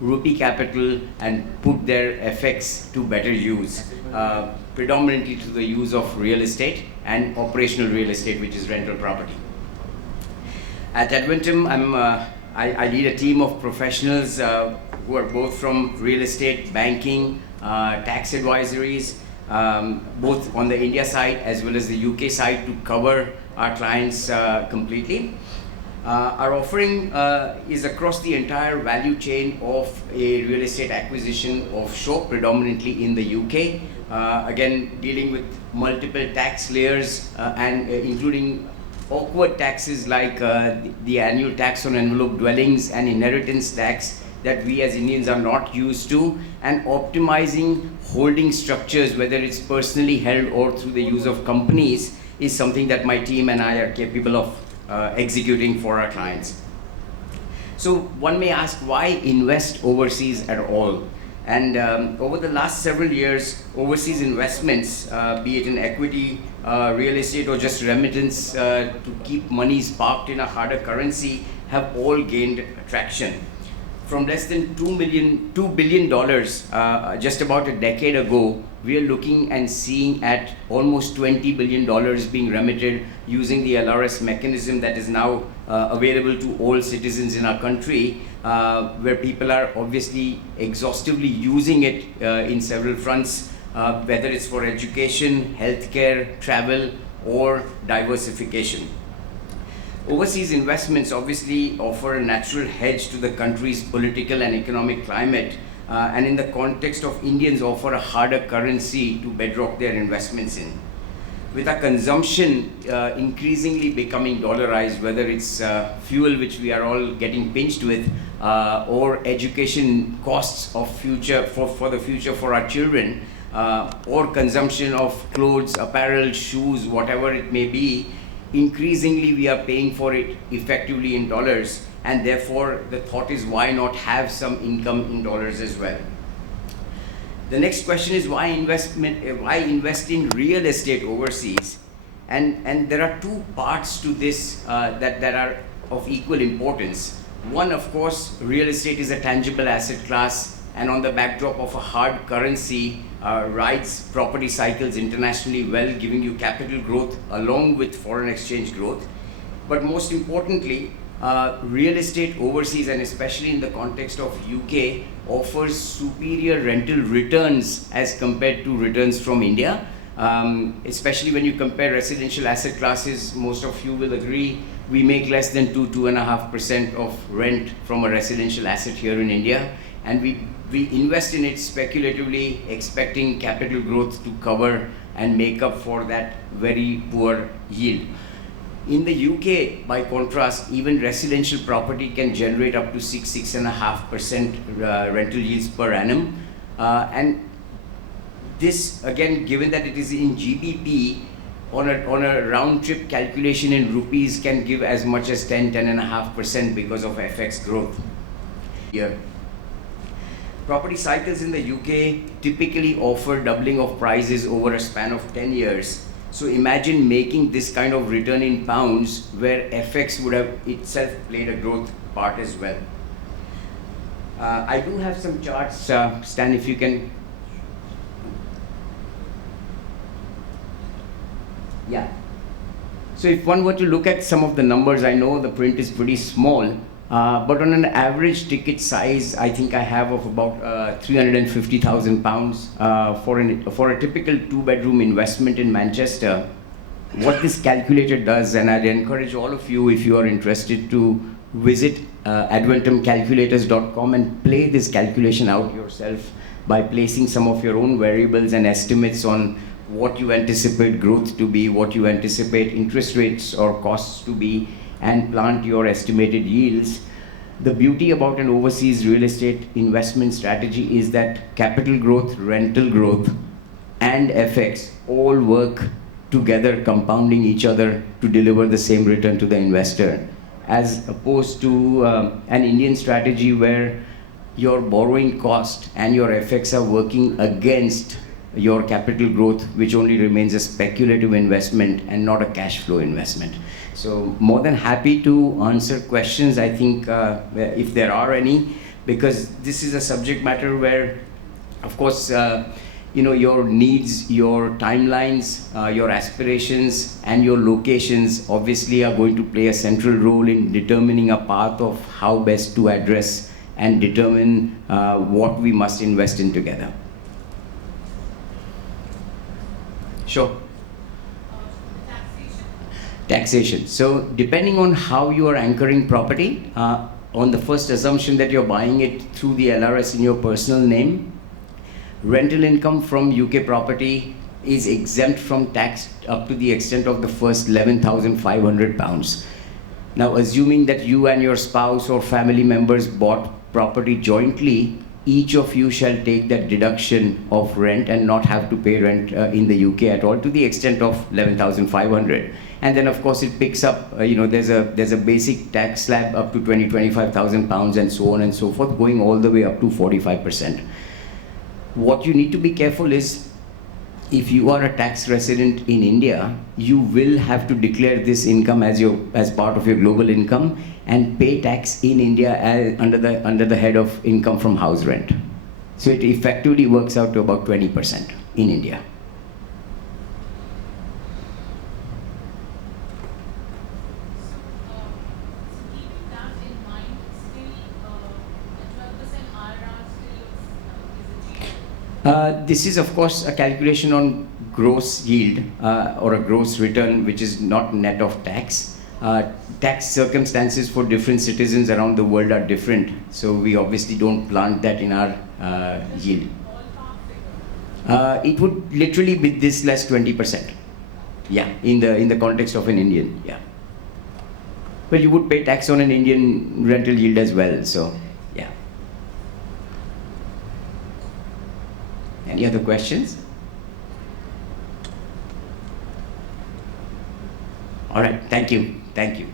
rupee capital and put their FX to better use, predominantly to the use of real estate and operational real estate, which is rental property. At Adventum, I lead a team of professionals who are both from real estate, banking, tax advisories, both on the India side as well as the UK side, to cover our clients completely. Our offering is across the entire value chain of a real estate acquisition offshore, predominantly in the UK. Again, dealing with multiple tax layers and including awkward taxes like the annual tax on envelope dwellings and inheritance tax that we as Indians are not used to, and optimizing holding structures, whether it's personally held or through the use of companies, is something that my team and I are capable of executing for our clients. So one may ask, why invest overseas at all? And over the last several years, overseas investments, be it in equity, real estate, or just remittance to keep monies parked in a harder currency, have all gained traction. From less than $2 billion just about a decade ago, we are looking and seeing at almost $20 billion being remitted using the LRS mechanism that is now available to all citizens in our country, where people are obviously exhaustively using it in several fronts, whether it's for education, healthcare, travel, or diversification. Overseas investments obviously offer a natural hedge to the country's political and economic climate, and in the context of Indians, offer a harder currency to bedrock their investments in. With our consumption increasingly becoming dollarized, whether it's fuel, which we are all getting pinched with, or education costs of future for the future for our children, or consumption of clothes, apparel, shoes, whatever it may be, increasingly we are paying for it effectively in dollars, and therefore the thought is, why not have some income in dollars as well? The next question is, why invest in real estate overseas? And there are two parts to this that are of equal importance. One, of course, real estate is a tangible asset class, and on the backdrop of a hard currency, rides property cycles internationally well, giving you capital growth along with foreign exchange growth. But most importantly, real estate overseas, and especially in the context of UK, offers superior rental returns as compared to returns from India. Especially when you compare residential asset classes, most of you will agree, we make less than 2.5% of rent from a residential asset here in India, and we invest in it speculatively, expecting capital growth to cover and make up for that very poor yield. In the UK, by contrast, even residential property can generate up to 6.5% rental yields per annum. And this, again, given that it is in GBP, on a round trip calculation in rupees, can give as much as 10.5% because of FX growth here. Property cycles in the UK typically offer doubling of prices over a span of 10 years. So imagine making this kind of return in pounds, where FX would have itself played a growth part as well. I do have some charts, Stan, if you can. Yeah. So if one were to look at some of the numbers, I know the print is pretty small, but on an average ticket size, I think I have of about £350,000 for a typical two-bedroom investment in Manchester. What this calculator does, and I'd encourage all of you, if you are interested, to visit adventumcalculators.com and play this calculation out yourself by placing some of your own variables and estimates on what you anticipate growth to be, what you anticipate interest rates or costs to be, and plant your estimated yields. The beauty about an overseas real estate investment strategy is that capital growth, rental growth, and FX all work together, compounding each other to deliver the same return to the investor, as opposed to an Indian strategy where your borrowing cost and your FX are working against your capital growth, which only remains a speculative investment and not a cash flow investment. So more than happy to answer questions, I think, if there are any, because this is a subject matter where, of course, your needs, your timelines, your aspirations, and your locations obviously are going to play a central role in determining a path of how best to address and determine what we must invest in together. Sure. Taxation. So depending on how you are anchoring property, on the first assumption that you're buying it through the LRS in your personal name, rental income from UK property is exempt from tax up to the extent of the first £11,500. Now, assuming that you and your spouse or family members bought property jointly, each of you shall take that deduction of rent and not have to pay rent in the UK at all to the extent of 11,500. And then, of course, it picks up, there's a basic tax slab up to 25,000 pounds and so on and so forth, going all the way up to 45%. What you need to be careful is, if you are a tax resident in India, you will have to declare this income as part of your global income and pay tax in India under the head of income from house rent. So it effectively works out to about 20% in India. This is, of course, a calculation on gross yield or a gross return, which is not net of tax. Tax circumstances for different citizens around the world are different, so we obviously don't plant that in our yield. It would literally be this less 20%. Yeah, in the context of an Indian. Yeah. Well, you would pay tax on an Indian rental yield as well, so. Any other questions? All right, thank you. Thank you.